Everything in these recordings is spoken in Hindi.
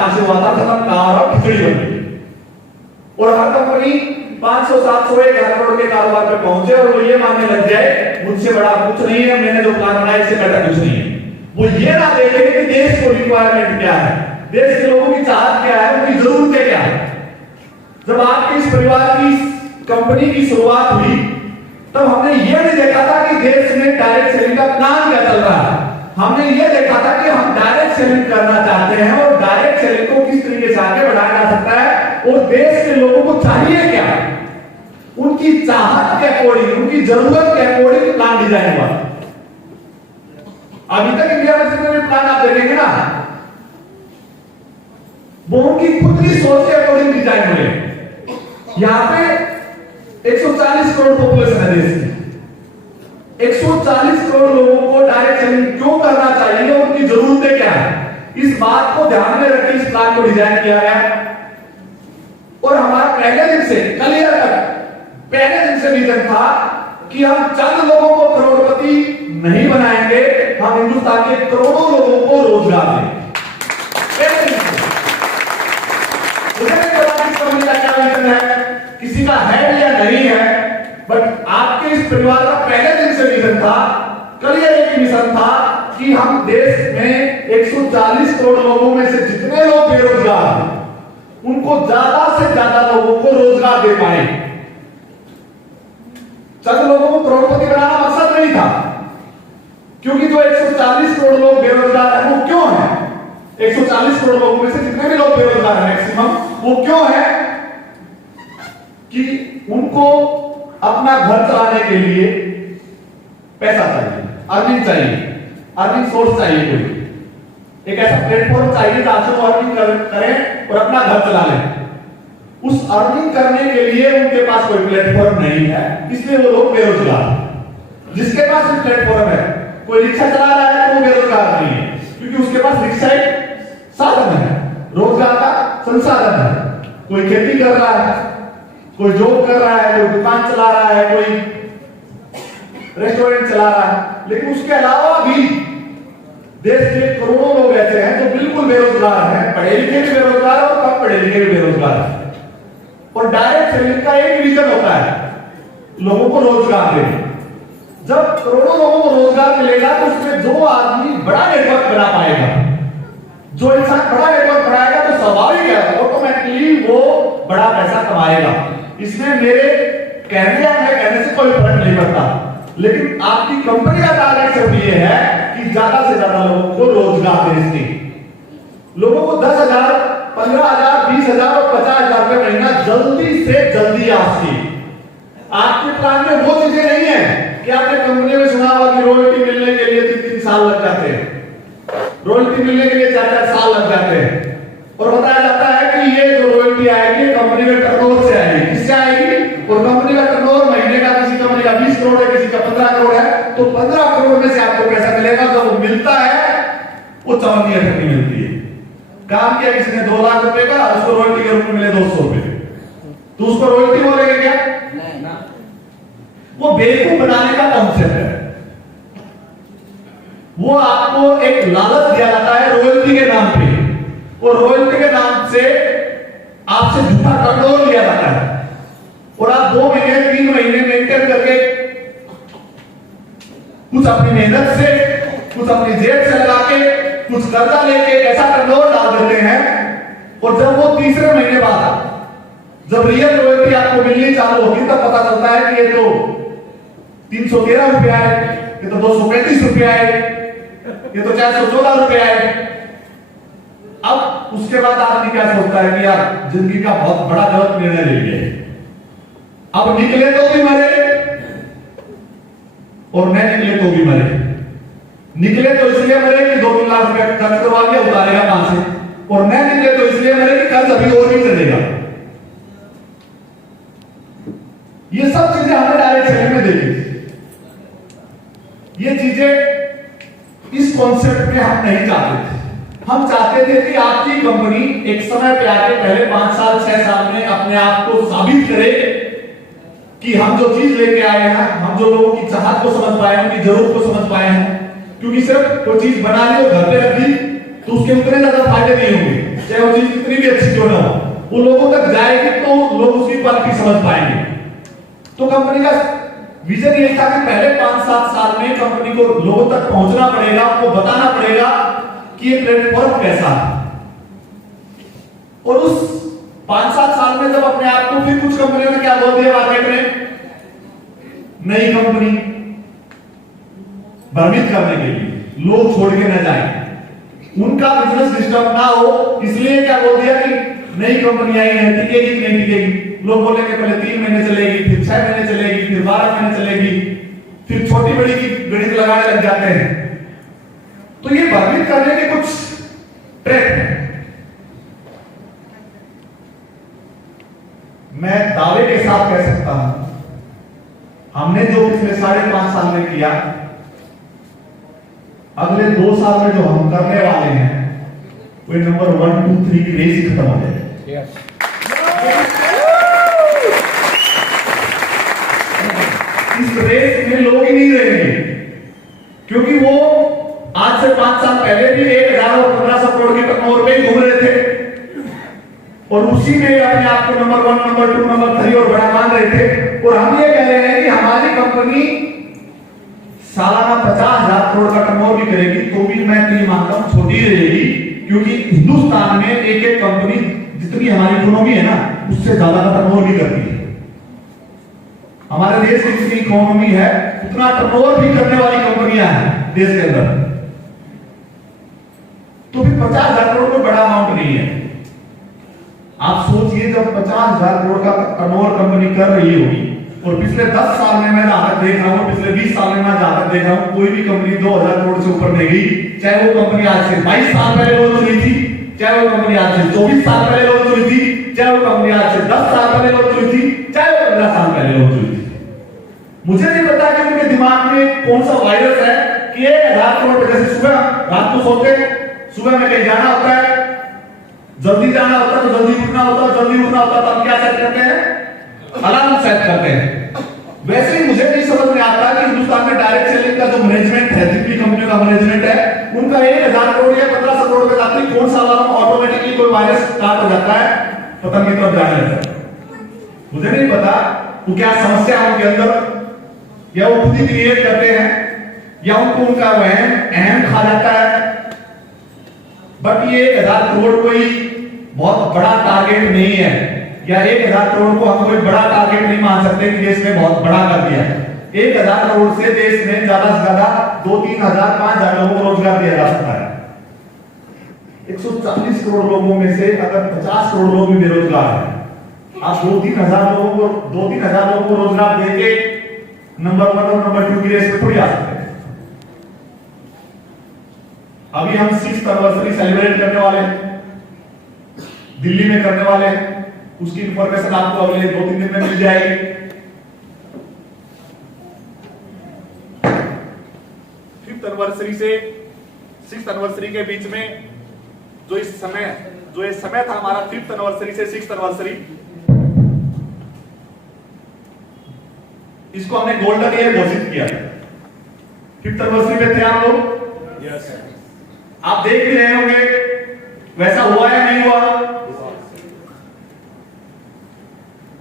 कहां से हुआ था? चमत्कार और खिचड़ी बन गई। और हर कंपनी 500 700 1,000 करोड़ के कारोबार पे पहुंचे और वो ये मानने लग जाए मुझसे बड़ा कुछ नहीं है, मैंने जो प्लान बनाया इससे बेटर कुछ नहीं है। वो ये ना देखे कि देश को रिक्वायरमेंट क्या है, देश के लोगों की चाहत क्या है, उनकी जरूरतें क्या है। जब आपके इस परिवार की कंपनी की शुरुआत हुई तब हमने ये नहीं देखा था कि देश में डायरेक्ट सेलिंग का प्लान क्या चल रहा है। हमने ये देखा था कि हम डायरेक्ट सेलिंग करना चाहते हैं और डायरेक्ट सेलिंग को किस तरीके से आगे बढ़ाया जा सकता है और देश के लोगों को चाहिए क्या, उनकी चाहत के अकॉर्डिंग, उनकी जरूरत के अकॉर्डिंग प्लान डिजाइन हुआ। अभी तक इंडिया में जितने भी प्लान आप देखेंगे ना, वो उनकी खुद की सोच के अकॉर्डिंग डिजाइन हुए। यहां पे 140 करोड़ पॉपुलेशन है देश की। 140 करोड़ लोगों को डायरेक्ट सेलिंग क्यों करना चाहिए, उनकी जरूरतें क्या है, इस बात को ध्यान में रखकर इस प्लान को डिजाइन किया गया। और हमारा पहले दिन से क्लियर तक पहले दिन से विजन था कि हम चंद लोगों को करोड़पति नहीं बनाएंगे, हम हिंदुस्तान के करोड़ों लोगों को रोजगार देंगे। पहले दिन से मुझे नहीं पता किस कंपनी का क्या विजन है, किसी का है या नहीं है, बट आपके इस परिवार का पहले दिन से विजन था, क्लियर एक मिशन था कि हम देश में 140 करोड़ लोगों में से जितने लोग बेरोजगार हैं उनको ज्यादा से ज्यादा लोगों को रोजगार दे पाए। चंद लोगों को करोड़पति बनाना मकसद नहीं था, क्योंकि जो 140 करोड़ लोग बेरोजगार हैं वो क्यों हैं, 140 करोड़ लोगों में से जितने भी लोग बेरोजगार हैं मैक्सिमम, वो क्यों है कि उनको अपना घर चलाने के लिए पैसा चाहिए, अर्निंग चाहिए, अर्निंग सोर्स चाहिए, कोई एक ऐसा प्लेटफॉर्म चाहिए जहां से वो अर्निंग करें और अपना घर चला लें। उस अर्निंग करने के लिए उनके पास कोई प्लेटफॉर्म नहीं है, इसलिए वो लोग बेरोजगार। जिसके पास भी प्लेटफॉर्म है, कोई रिक्शा चला रहा है तो वो बेरोजगार नहीं है, क्योंकि उसके पास रिक्शा एक साधन है, रोजगार का संसाधन है। कोई खेती कर रहा है, कोई जॉब कर रहा है, कोई दुकान चला रहा है, कोई रेस्टोरेंट चला रहा है, लेकिन उसके अलावा भी देश के करोड़ों लोग ऐसे हैं जो बिल्कुल बेरोजगार हैं, पढ़े लिखे भी बेरोजगार और कम पढ़े लिखे भी बेरोजगार हैं। और डायरेक्ट सेलिंग का एक विजन होता है लोगों को रोजगार देना। जब करोड़ों लोगों को रोजगार मिलेगा तो उसमें जो आदमी बड़ा नेटवर्क बना पाएगा, जो इंसान बड़ा नेटवर्क बनाएगा तो स्वाभाविक है ऑटोमेटिकली वो बड़ा पैसा कमाएगा। इसमें मेरे कहने या न कहने से कोई फर्क नहीं पड़ता, लेकिन आपकी कंपनी का टारगेट सिर्फ ये है कि ज्यादा से ज्यादा लोगों को रोजगार दे सके। लोगों को 10,000, 15,000, 20,000 और 50,000 रुपए महीना जल्दी से जल्दी आती। आपके प्लान में वो चीजें नहीं है कि आपने कंपनी में सुना होगा कि रॉयल्टी मिलने के लिए 3-3 साल लग जाते हैं, रॉयल्टी मिलने के लिए 4-4 साल लग जाते हैं, और बताया जाता है कि ये जो रॉयल्टी आएगी कंपनी के टर्नओवर से आएगी। किससे आएगी? और कंपनी का टर्नओवर महीने का किसी कंपनी का 20 करोड़ है, किसी का 15 करोड़ है, तो 15 करोड़ में से आपको पैसा मिलेगा। जब वो मिलता है वो चवन्नी अटकनी मिलती है। काम किया किसी ने 2 लाख रुपए का, उसको रॉयल्टी के रूप में मिले 200 रुपए, तो उसको रॉयल्टी बोलेंगे क्या? नहीं ना, वो बेवकूफ बनाने का कॉन्सेप्ट है। वो आपको एक लालच दिया जाता है रॉयल्टी के नाम पे, और रॉयल्टी के नाम से आपसे झूठा टर्नओवर लिया जाता है, और आप 2 महीने 3 महीने मेंटेन करके कुछ अपनी मेहनत से, कुछ अपनी जेब से लगा के, कुछ कर्जा लेके ऐसा टर्नओवर डाल देते हैं, और जब वो तीसरे महीने बाद जब रियल रॉयल्टी आपको मिलनी चालू होगी तब पता चलता है कि ये तो 313 रुपया है, ये तो 235 रुपया है, ये तो 414 रुपया है। अब उसके बाद आदमी क्या सोचता है कि यार जिंदगी का बहुत बड़ा गलत निर्णय ले लिया, अब निकले तो भी मरे और न निकले तो भी मरे। निकले तो इसलिए मरे कि 2-3 लाख रुपया खर्च करवा लिया, उतारेगा कहां से, और न निकले तो इसलिए मरे कि कर्ज अभी और भी चलेगा। ये सब चीजें हमने डायरेक्ट सेलिंग में देखी। ये चीजें इस कॉन्सेप्ट में हम नहीं चाहते थे। हम चाहते थे कि आपकी कंपनी एक समय पे आके पहले 5 साल 6 साल में अपने आप को साबित करे कि हम जो चीज लेके आए हैं, हम जो लोगों की चाहत को समझ पाए हैं, उनकी जरूरत को समझ पाए हैं। क्योंकि सिर्फ कोई चीज बना ली और घर पे रख दी तो उसके उतने ज्यादा फायदे नहीं होंगे, चाहे वो चीज कितनी भी अच्छी क्यों ना हो, वो लोगों तक जाएगी तो लोग उसकी क्वालिटी समझ पाएंगे। तो कंपनी का विजन ये था कि पहले 5-7 साल में कंपनी को लोगों तक पहुंचना पड़ेगा, उनको बताना पड़ेगा कि ये प्लेटफॉर्म कैसा है। और उस 5-7 साल में जब अपने आप को, फिर कुछ कंपनियों ने क्या बोल दिया मार्केट में, नई कंपनी भ्रमित करने के लिए लोग छोड़ के न जाए, उनका बिजनेस डिस्टर्ब ना हो, इसलिए क्या बोल दिया कि नई कंपनी आई है, टिकेगी कि नहीं टिकेगी। लोग बोलेंगे पहले 3 महीने चलेगी, फिर 6 महीने चलेगी, फिर 12 महीने चलेगी, फिर छोटी बड़ी की गणित लगाने लग जाते हैं। तो ये भ्रमित करने के कुछ ट्रिक है। मैं दावे के साथ कह सकता हूं, हमने जो पिछले 5.5 साल में किया, अगले 2 साल में जो हम करने वाले हैं, वो नंबर 1, 2, 3 की रेस ही खत्म हो जाएगी। इस रेस में लोग ही नहीं रहेंगे, क्योंकि वो आज से 5 साल पहले भी 1000 और 1500 करोड़ के टर्नओवर पे घूम रहे थे, और उसी में अपने आप को नंबर 1, नंबर 2, नंबर 3 और बड़ा मान रहे थे। और हम ये कह रहे हैं कि हमारी कंपनी सालाना 50,000 करोड़ का टर्नओवर भी करेगी, तो भी मैं नहीं मानता हूं छोटी रहेगी, क्योंकि हिंदुस्तान में एक कंपनी जितनी हमारी इकोनॉमी है ना, उससे ज्यादा का टर्नओवर भी करती है। हमारे देश की जितनी इकोनॉमी है, उतना टर्नओवर भी करने वाली कंपनियां हैं देश के अंदर। तो फिर 50,000 करोड़ कोई बड़ा अमाउंट नहीं है। आप सोचिए, जब 50,000 करोड़ का टर्नओवर कंपनी कर रही होगी, और पिछले 10 साल में मैं जहां तक देख रहा हूं, पिछले 20 साल में मैं जहां तक देख रहा हूं, कोई भी कंपनी 2,000 करोड़ से ऊपर नहीं गई। चाहे वो कंपनी आज से 22 साल पहले लॉन्च हुई थी, चाहे वो कंपनी आज से 24 साल पहले लॉन्च हुई थी, चाहे वो कंपनी आज से 10 साल पहले लॉन्च हुई थी, चाहे वो 15 साल पहले लॉन्च हुई थी। मुझे नहीं पता कि उनके दिमाग में कौन सा वायरस है कि 1,000 करोड़, जैसे सुबह रात को सोते, सुबह में कहीं जाना होता है, जल्दी जाना होता है तो जल्दी उठना होता है, जल्दी उठना होता है तो हम क्या सेट करते हैं, अलार्म सेट करते हैं। वैसे ही मुझे नहीं समझ में आता कि हिंदुस्तान में डायरेक्ट सेलिंग का जो मैनेजमेंट है, जितनी कंपनियों का मैनेजमेंट है, उनका 1,000 करोड़ या 1500 करोड़ पे जाते ही कौन सा अलार्म ऑटोमेटिकली कोई वायरस स्टार्ट हो जाता है, पतंग की तरफ जाने लगता है। मुझे नहीं पता वो क्या समस्या है उनके अंदर, या वो खुद ही क्रिएट करते हैं, या उनको उनका अहम खा जाता है। बट ये 1,000 करोड़ कोई बहुत बड़ा टारगेट नहीं है, या 1,000 करोड़ को हम कोई बड़ा टारगेट नहीं मान सकते कि देश ने बहुत बड़ा कर दिया। 1,000 करोड़ से देश में ज्यादा से ज्यादा 2-3 हजार 5,000 लोगों को रोजगार दिया जा सकता है। 140 करोड़ लोगों में से अगर 50 करोड़ लोग भी बेरोजगार हैं, आप 2-3 हजार लोगों को रोजगार देके नंबर 1 और नंबर 2 की रेस में थोड़ी आ सकते हैं। अभी हम 6th एनिवर्सरी सेलिब्रेट करने वाले हैं, दिल्ली में करने वाले हैं, उसकी इंफॉर्मेशन आपको अगले 2-3 दिन में मिल जाएगी। 5th एनिवर्सरी से 6th एनिवर्सरी के बीच में जो ये समय था हमारा, 5th एनिवर्सरी से 6th एनिवर्सरी, इसको हमने गोल्डन ईयर घोषित किया। 5th एनिवर्सरी में थे आप लोग? यस। आप देख भी रहे होंगे वैसा हुआ या नहीं हुआ।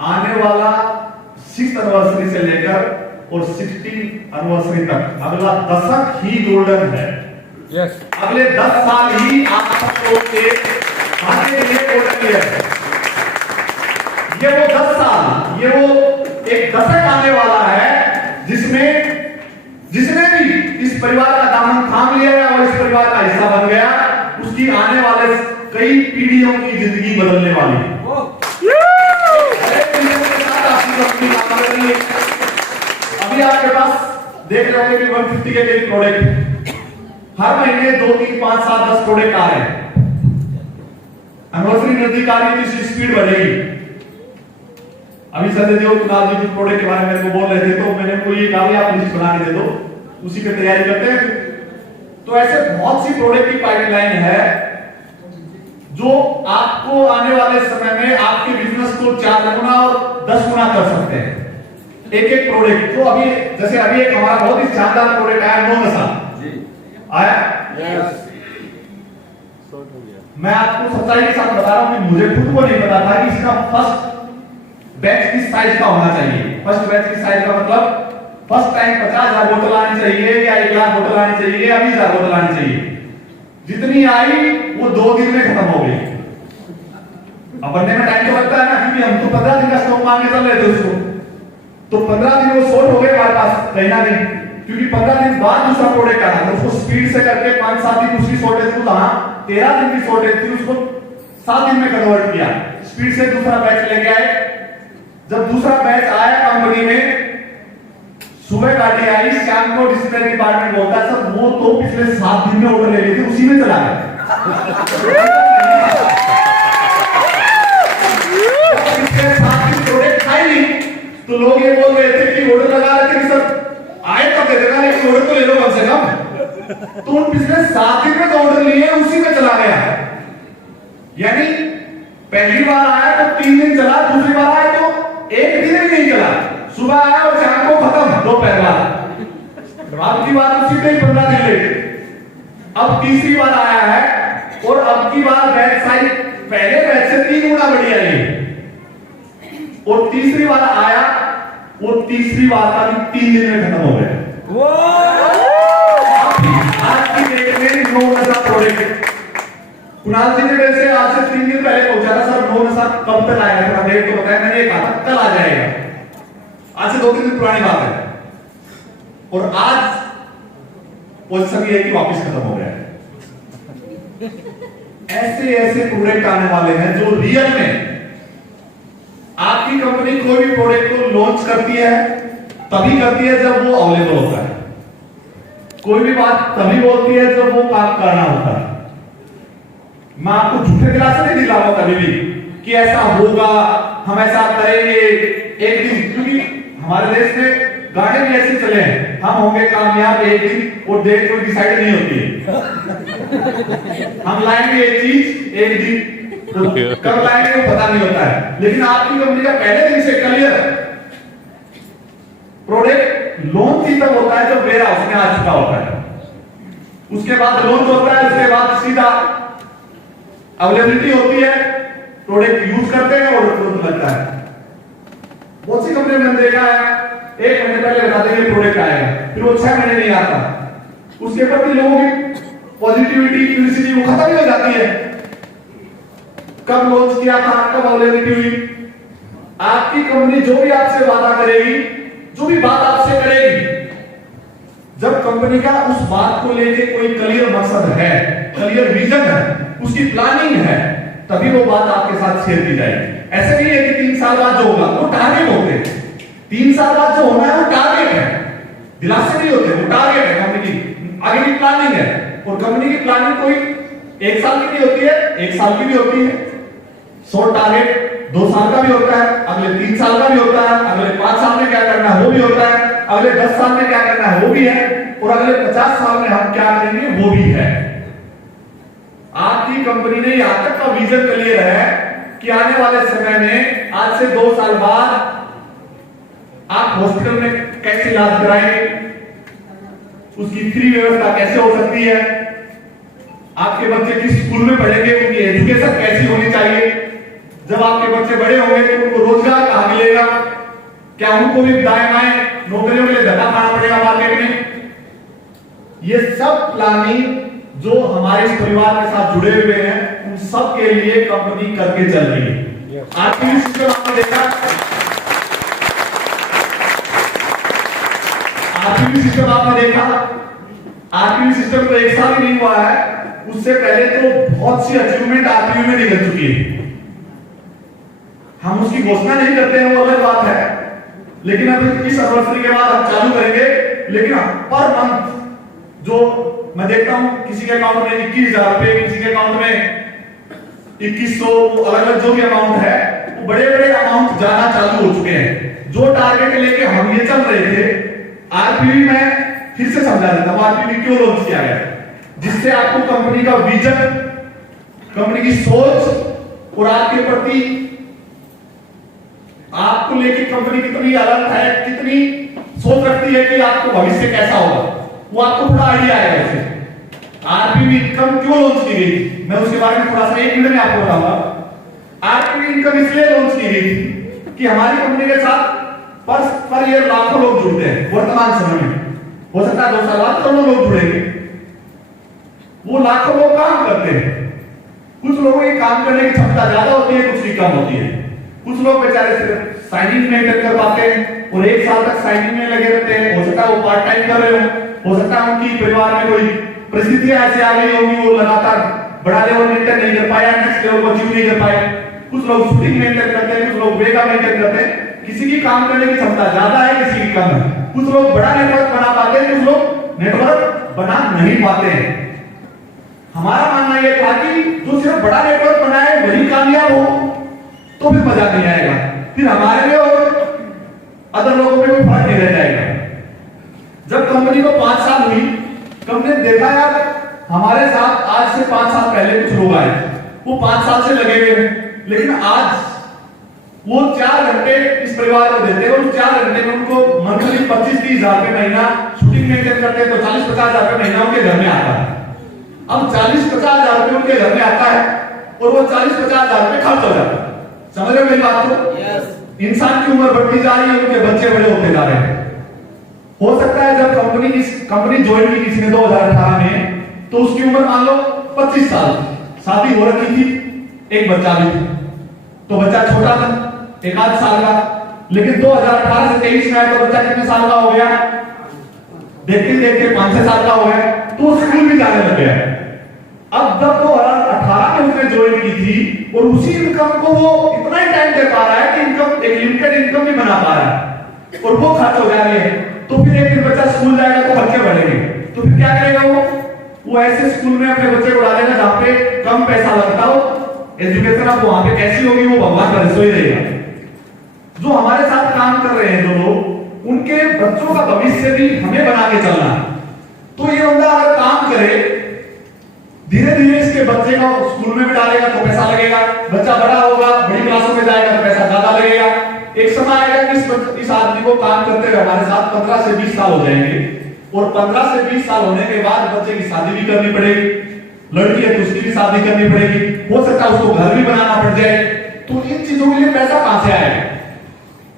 आने वाला 6th एनिवर्सरी से लेकर और 16th एनिवर्सरी तक अगला दशक ही गोल्डन है। यस। अगले 10 साल ही आप सब लोग के आने के लिए गोल्डन ईयर है। ये वो 10 साल, ये वो एक दशक आने वाला है जिसमें जिसने भी इस परिवार का दामन थाम लिया और इस परिवार का हिस्सा बन गया, उसकी आने वाले कई पीढ़ियों की जिंदगी बदलने वाली है। अभी आपके पास देख रहे होंगे कि 150 के करीब प्रोडक्ट हर महीने 2, 3, 5, 7, 10 प्रोडक्ट आ रहे हैं। एनिवर्सरी नजदीक आ रही है, स्पीड बढ़ेगी। अभी संजय देव कुणाल जी जो प्रोडक्ट के बारे में मेरे को बोल रहे थे, तो मैंने उनको ये कहा आप लिस्ट बना के दे दो, उसी पे तैयारी करते हैं। तो ऐसे बहुत सी प्रोडक्ट की पाइपलाइन है जो आपको आने वाले समय में आपके बिजनेस को 4 गुना और 10 गुना कर सकते हैं। एक प्रोडक्ट तो अभी जैसे अभी एक हमारा बहुत ही शानदार प्रोडक्ट आया, नो नशा आया। मैं आपको सच्चाई के साथ बता रहा हूं कि मुझे खुद को नहीं पता था कि इसका फर्स्ट बैच किस साइज का होना चाहिए। फर्स्ट बैच किस साइज का मतलब फर्स्ट टाइम 50,000 बोतल आनी चाहिए या 1,00,000 बोतल आनी चाहिए या 20,000 बोतल आनी चाहिए। जितनी आई वो 2 दिन में खत्म हो गई। अब बनने में टाइम तो लगता है ना, क्योंकि हम तो 15 दिन का स्टॉक मान के चल रहे थे उसको, तो 15 दिन वो शॉर्ट हो गए हमारे पास कहीं ना कहीं, क्योंकि 15 दिन बाद दूसरा प्रोडक्ट आना था, उसको स्पीड से करके 5-7 दिन उसकी शॉर्टेज को, कहा 13 दिन की शॉर्टेज थी, उसको 7 दिन में कन्वर्ट किया, स्पीड से दूसरा बैच लेके आए। जब दूसरा बैच आया कंपनी में, सुबह गाड़ी आई, शाम को डिस्प्ले डिपार्टमेंट बोलता है सर वो तो पिछले 7 दिन में ऑर्डर ले ली थी, उसी में चला गया। पिछले 7 दिन प्रोडक्ट खाई नहीं, तो लोग ये बोल रहे थे कि ऑर्डर लगा रहे थे कि सर आए तो दे देना, लेकिन ऑर्डर तो ले लो कम से कम। तो उन पिछले 7 दिन में जो ऑर्डर लिए उसी में चला गया। यानी पहली बार आया तो 3 दिन चला, दूसरी बार आया तो 1 दिन भी नहीं चला, सुबह आया और शाम को खत्म, दोपहर बाद। अब की बार उसी पे 15 दिन लेट। अब तीसरी बार आया है और अब की बार बैच साइज पहले बैच से 3 गुना बढ़ी आई, और तीसरी बार आया, वो तीसरी बार का भी 3 दिन में खत्म हो गया। आज की डेट में 9 नशा प्रोडक्ट कुणाल जी ने वैसे आज से 3 दिन पहले पहुंचा था, सर 9 नशा कब तक आएगा, थोड़ा डेट तो बताया, मैंने कहा था कल आ जाएगा। आज से 2-3 दिन पुरानी बात है, और आज पोजीशन ये है कि वापस खत्म हो गया है। ऐसे ऐसे प्रोडक्ट आने वाले हैं जो रियल में, आपकी कंपनी कोई भी प्रोडक्ट को लॉन्च करती है तभी करती है जब वो अवेलेबल होता है, कोई भी बात तभी बोलती है जब वो काम करना होता है। मैं आपको झूठे दिलासे नहीं दिलाऊंगा कभी भी कि ऐसा होगा, हम ऐसा करेंगे एक दिन, क्योंकि हमारे देश में गाने भी ऐसे चले हैं, हम होंगे कामयाब एक दिन, और डेट कोई डिसाइड नहीं होती है। हम लाएंगे एक चीज एक दिन, तो कब लाएंगे वो पता नहीं होता है। लेकिन आपकी कंपनी का पहले दिन से क्लियर प्रोडक्ट लॉन्च ही तब होता है जब वेयर हाउस में आ चुका होता है, उसके बाद लॉन्च होता है, उसके बाद सीधा अवेलेबिलिटी होती है, प्रोडक्ट यूज करते हैं और तुरंत लगता है। बहुत सी कंपनी में देखा है 1 महीने पहले बता देंगे प्रोडक्ट आएगा, फिर वो 6 महीने नहीं आता, उसके प्रति लोगों की पॉजिटिविटी क्यूरियोसिटी वो खत्म ही हो जाती है। कब लॉन्च किया था, कब अवेलेबिलिटी हुई। आपकी कंपनी जो भी आपसे वादा करेगी, जो भी बात आपसे करेगी, जब कंपनी का उस बात को लेके कोई क्लियर मकसद है, क्लियर विजन है, उसकी प्लानिंग है, तभी वो बात आपके साथ शेयर की जाएगी। ऐसे नहीं है कि 3 साल बाद जो होगा, वो टारगेट होते हैं। 3 साल बाद जो होना है वो टारगेट है, दिलासे नहीं होते, वो टारगेट है। कंपनी की आगे की प्लानिंग है, और कंपनी की प्लानिंग कोई 1 साल की भी होती है, 1 साल की भी होती है, शॉर्ट टारगेट 2 साल का भी होता है, अगले 3 साल का भी होता है, अगले 5 साल में क्या करना है वो भी होता है, अगले 10 साल में क्या करना है वो भी है, और अगले 50 साल में हम क्या करेंगे वो भी है। आपकी कंपनी ने यहां तक का विजन क्लियर है कि आने वाले समय में, आज से 2 साल बाद, आप हॉस्पिटल में कैसे इलाज कराएंगे, उसकी फ्री व्यवस्था कैसे हो सकती है, आपके बच्चे किस स्कूल में पढ़ेंगे, उनकी एजुकेशन कैसी होनी चाहिए, जब आपके बच्चे बड़े होंगे तो उनको रोजगार कहां मिलेगा, क्या उनको भी दाएं बाएं नौकरियों के लिए धक्का खाना पड़ेगा मार्केट में। ये सब प्लानिंग जो हमारे इस परिवार के साथ जुड़े हुए हैं, उन सब के लिए कंपनी करके चल रही है। आरपीवी सिस्टम आपने देखा, आरपीवी सिस्टम आपने देखा, आरपीवी सिस्टम तो 1 साल ही नहीं हुआ है, उससे पहले तो बहुत सी अचीवमेंट आरपीवी में निकल चुकी है। हम उसकी घोषणा नहीं करते हैं, वो अलग बात है, लेकिन अब इस एनिवर्सरी के बाद हम चालू करेंगे। लेकिन पर मंथ जो मैं देखता हूं, किसी के अकाउंट में 21,000 रुपए, किसी के अकाउंट में 2100, अलग अलग जो भी अमाउंट है, वो बड़े बड़े अमाउंट जाना चालू हो चुके हैं। जो टारगेट लेके हम ये चल रहे थे, आरपीवी में फिर से समझा देता हूं आरपीवी क्यों लॉन्च किया गया, जिससे आपको कंपनी का विजन, कंपनी की सोच और आपके प्रति, आपको लेके कंपनी कितनी अलर्ट है, कितनी सोच रखती है कि आपको भविष्य कैसा होगा, वो आपको थोड़ा आइडिया आएगा इससे। आरपीवी इनकम क्यों लॉन्च की गई थी, मैं उसके बारे में थोड़ा सा 1 मिनट में आपको बताऊंगा। आरपीवी इनकम इसलिए लॉन्च की गई थी कि हमारी कंपनी के साथ पर ईयर लाखों लोग जुड़ते हैं वर्तमान समय में, हो सकता है 2 साल बाद करोड़ों लोग जुड़ेंगे। वो लाखों लोग काम करते हैं, कुछ लोगों की काम करने की क्षमता ज्यादा होती है, कुछ की कम होती है। कुछ लोग बेचारे सिर्फ साइनिंग मेंटेन कर पाते हैं और 1 साल तक साइनिंग में लगे रहते हैं, हो सकता है वो पार्ट टाइम कर रहे हो सकता है उनकी परिवार में कोई परिस्थितियां ऐसी आ गई होगी वो लगातार बड़ा लेवल मेंटेन नहीं कर पाया, नेक्स्ट लेवल को अचीव नहीं कर पाए। कुछ लोग शूटिंग मेंटेन करते हैं, कुछ लोग वेगा मेंटेन करते हैं, किसी की काम करने की क्षमता ज्यादा है, किसी की कम है। कुछ लोग बड़ा नेटवर्क बना पाते हैं, कुछ लोग नेटवर्क बना नहीं पाते हैं। हमारा मानना यह था कि जो सिर्फ बड़ा नेटवर्क बनाए वही कामयाब हो तो फिर मजा नहीं आएगा, फिर हमारे में और अदर लोगों में कोई फर्क नहीं रह जाएगा। जब कंपनी को 5 साल हुई, कंपनी ने देखा यार हमारे साथ आज से 5 साल पहले कुछ लोग आए, वो 5 साल से लगे हुए हैं, लेकिन आज वो 4 घंटे इस परिवार को देते हैं और 4 घंटे में उनको मंथली 25-30 हजार रुपए महीना शूटिंग मेंटेन करते हैं तो 40-50 हजार रुपए महीना उनके घर में आता है। अब 40-50 हजार रुपए उनके घर में आता है और वो 40-50 हजार रुपए खर्च हो जाता है। समझ रहे हो मेरी बात को? इंसान की उम्र बढ़ती जा रही है, उनके बच्चे बड़े होते जा रहे हैं। हो सकता है जब कंपनी ज्वाइन की किसी ने 2018 में, तो उसकी उम्र मान लो 25 साल, शादी हो रखी थी, एक बच्चा भी था, तो बच्चा छोटा था 1 साल का। लेकिन 2018 से 23 में आया तो बच्चा कितने साल का हो गया? देखते देखते 5-6 साल का हो गया, तो स्कूल भी जाने लग गया। अब जब 2018 में उसने ज्वाइन की थी और उसी इनकम को वो इतना ही टाइम दे पा रहा है कि इनकम एक लिमिटेड इनकम भी बना पा रहा है और वो खर्च हो जा रही है, तो फिर एक दिन बच्चा स्कूल जाएगा तो खर्चे बढ़ेंगे, तो फिर क्या करेगा वो ऐसे स्कूल में अपने बच्चे को डालेगा जहां पे कम पैसा लगता हो, एजुकेशन अब वहां पे कैसी होगी वो भगवान का रसोई रहेगा। जो हमारे साथ काम कर रहे हैं जो लोग, उनके बच्चों का भविष्य भी हमें बना के चलना। तो ये बंदा अगर काम करे, धीरे धीरे इसके बच्चे को स्कूल में भी डालेगा तो पैसा लगेगा, बच्चा बड़ा होगा, बड़ी क्लासों में जाएगा तो पैसा ज्यादा लगेगा। एक समय आएगा कि इस आदमी को काम करते हुए हमारे साथ 15 से 20 साल हो जाएंगे और 15 से 20 साल होने के बाद बच्चे की शादी भी करनी पड़ेगी, लड़की है तो उसकी भी शादी करनी पड़ेगी, हो सकता है उसको घर भी बनाना पड़ जाए। तो इन चीजों के लिए पैसा कहां से आएगा?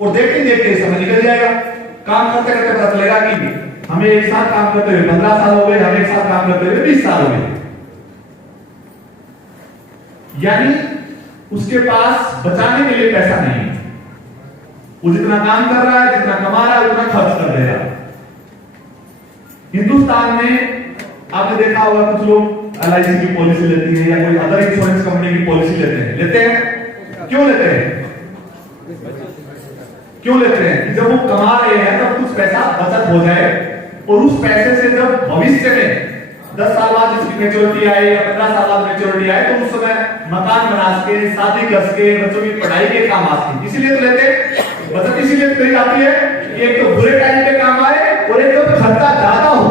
और देखते देखते समय निकल जाएगा। काम करते करते पता चलेगा कि हमें एक साथ काम करते हुए 15 साल हो गए, हमें एक साथ काम करते हुए 20 साल हो गए। यानी उसके पास बचाने के लिए पैसा नहीं है, वो जितना काम कर रहा है, जितना कमा रहा है, उतना खर्च कर दे रहा है। हिंदुस्तान में आपने देखा होगा कुछ लोग LIC की पॉलिसी लेती है या कोई अदर इंश्योरेंस कंपनी की पॉलिसी लेते हैं। क्यों लेते हैं? क्यों लेते हैं? कि जब वो कमा रहे हैं तब कुछ पैसा बचत हो जाए और उस पैसे से जब भविष्य में 10 साल बाद इसकी मैच्योरिटी आए या 15 साल बाद मैच्योरिटी आए तो उस समय मकान बना सके, शादी कर सके, बच्चों की पढ़ाई के काम आ सके। इसीलिए तो लेते हैं। बचत इसीलिए करी जाती है कि एक तो बुरे टाइम पे काम आए और एक तो खर्चा ज्यादा हो।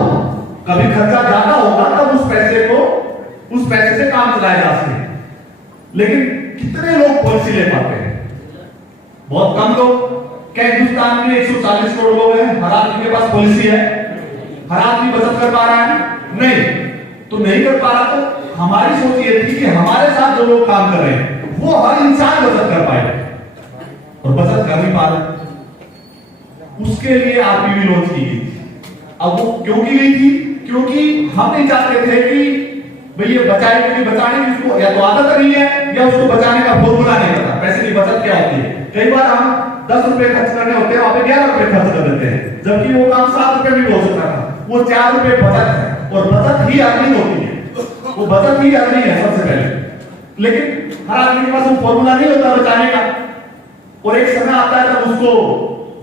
कभी खर्चा ज्यादा होगा तब उस पैसे से काम चलाया जा सके। लेकिन कितने लोग पॉलिसी ले पाते हैं? बहुत कम लोग। क्या हिंदुस्तान में 140 करोड़ लोग हैं, हर आदमी के पास पॉलिसी है? हर आदमी बचत कर पा रहा है? नहीं। तो नहीं कर पा रहा तो हमारी सोच ये थी कि हमारे साथ जो लोग काम कर रहे हैं वो हर इंसान बचत कर पाए और बचत कर नहीं पा रहे। उसके लिए आरपीवी लॉन्च की गई थी। अब वो क्यों की गई थी? क्योंकि हम नहीं चाहते थे कि भाई ये बचाए, क्योंकि बचाने की उसको या तो आदत नहीं है या उसको बचाने का फॉर्मूला नहीं पता पैसे की बचत क्या होती है। कई बार हम 10 रुपए खर्च करने होते हैं, वहां पे 11 रुपए खर्च कर देते हैं, जबकि वो काम 7 रुपए में भी हो सकता था। वो 4 रुपए बचत है और बचत ही अर्निंग होती है, वो बचत ही अर्निंग है सबसे पहले। लेकिन हर आदमी के पास वो फॉर्मूला नहीं होता बचाने का और एक समय आता है तब उसको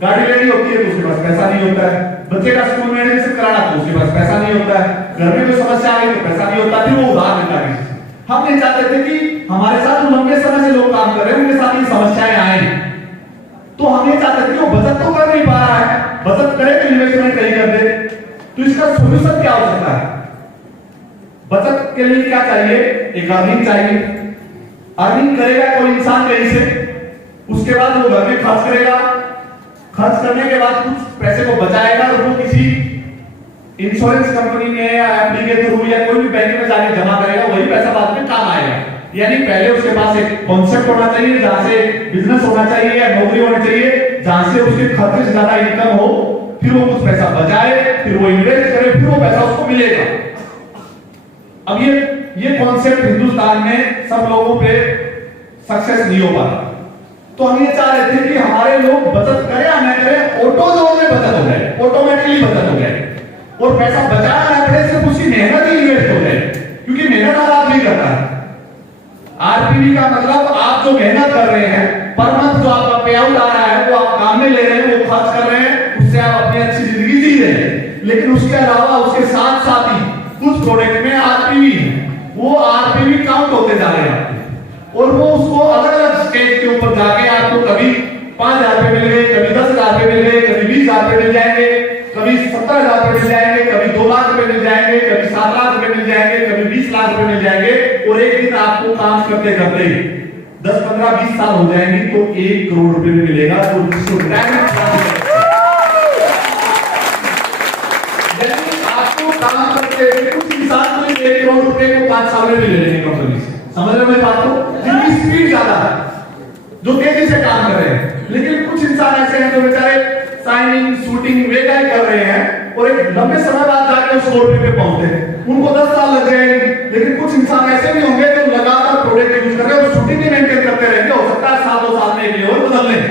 गाड़ी लेनी होती है तो उसके पास पैसा नहीं होता है, बच्चे का स्कूल में एडमिशन कराना तो उसके पास पैसा नहीं होता है, घर में कोई समस्या आ गई तो पैसा नहीं होता, फिर वो उधार लेता है। हम नहीं चाहते थे कि हमारे साथ जो लंबे समय से लोग काम कर रहे हैं उनके साथ ये समस्याएं आए, तो हम ये चाहते थे कि वो बचत तो कर नहीं पा रहा है, बचत करे तो इन्वेस्टमेंट कहीं कर दे। तो इसका सॉल्यूशन क्या हो सकता है? बचत के लिए क्या चाहिए? एक अर्निंग चाहिए। अर्निंग करेगा कोई इंसान कहीं से, उसके बाद वो घर में खर्च करेगा, खर्च करने के बाद कुछ पैसे को बचाएगा और वो किसी इंश्योरेंस कंपनी में या एफडी के थ्रू या कोई भी बैंक में जाके जमा करेगा, वही पैसा बाद में काम आएगा। यानी पहले उसके पास एक कॉन्सेप्ट होना चाहिए जहां से बिजनेस होना चाहिए या नौकरी होनी चाहिए, जहां से उसके खर्चे से ज्यादा इनकम हो, फिर वो कुछ पैसा बचाए, फिर वो इन्वेस्ट करे, फिर वो पैसा उसको मिलेगा। अब ये कॉन्सेप्ट हिंदुस्तान में सब लोगों पे सक्सेस नहीं हो पाता। तो हम ये चाह रहे थे कि हमारे लोग बचत करें या न करें, ऑटो जोन में बचत हो जाए, ऑटोमेटिकली बचत हो जाए, और पैसा बचाया ना पड़े, सिर्फ उसकी मेहनत ही इन्वेस्ट हो जाए, क्योंकि मेहनत हर आदमी करता है। आरपीवी का मतलब आप जो मेहनत कर रहे हैं, पर मंथ जो आपका पे आउट आ रहा है, वो आप काम में ले रहे हैं, वो खर्च कर रहे हैं, उससे आप अपनी अच्छी जिंदगी जी रहे हैं। लेकिन उसके अलावा उसके साथ साथ ही कुछ प्रोडक्ट में आरपीवी है, वो आरपीवी काउंट होते जा रहे हैं, और वो उसको अलग अलग स्टेज के ऊपर जाके आपको कभी 5,000 रुपए मिल गए, कभी 10,000 रुपए मिल गए, कभी 20,000 रुपए मिल जाएंगे, कभी 17,000 रुपए मिल जाएंगे, कभी 2 लाख रुपए मिल जाएंगे, कभी 7 लाख रुपए मिल जाएंगे, कभी 20 लाख रुपए मिल जाएंगे, और एक दिन आपको काम करते करते 10, 15, 20 साल हो जाएंगे तो 1 करोड़ रुपए भी मिलेगा। तो आपको काम करते कुछ इंसान तो 1 करोड़ रुपए को 5 साल में भी ले लेंगे कंपनी से। समझ रहे हैं बात को? जिनकी स्पीड ज्यादा है, जो तेजी से काम कर रहे हैं। लेकिन कुछ इंसान ऐसे हैं जो बेचारे साइनिंग शूटिंग वे कर रहे हैं, और एक लंबे समय बाद जाके उस करोड़ पे पहुंचते हैं, उनको 10 साल लग जाएंगे। लेकिन कुछ इंसान ऐसे भी होंगे जो लगातार प्रोडक्ट यूज कर रहे हैं, शूटिंग भी मेंटेन करते रहेंगे, हो सकता है 7-2 साल में एक लेवल बदल लें,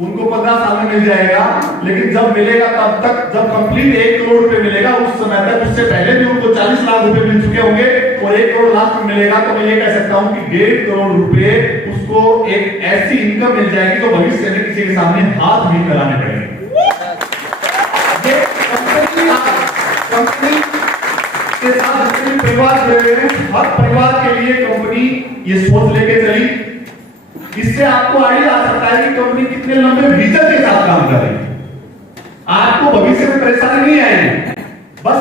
उनको 15 साल में मिल जाएगा। लेकिन जब मिलेगा तब तक, जब कंप्लीट 1 करोड़ रुपए मिलेगा, उस समय तक, उससे पहले भी उनको 40 लाख रुपए मिल चुके होंगे, और 1 करोड़ लाख में मिलेगा। तो मैं ये कह सकता हूं कि 1.5 करोड़ रुपए उसको एक ऐसी इनकम मिल जाएगी जो भविष्य में किसी के सामने हाथ नहीं फैलाने पड़ेंगे। कंपनी के साथ जितने परिवार जुड़े हैं, हर परिवार के लिए कंपनी ये सोच लेके चली। इससे आपको आइडिया आ सकता है कि कंपनी कितने लंबे विजन के साथ काम कर रही है। आपको भविष्य में परेशानी नहीं आएगी, बस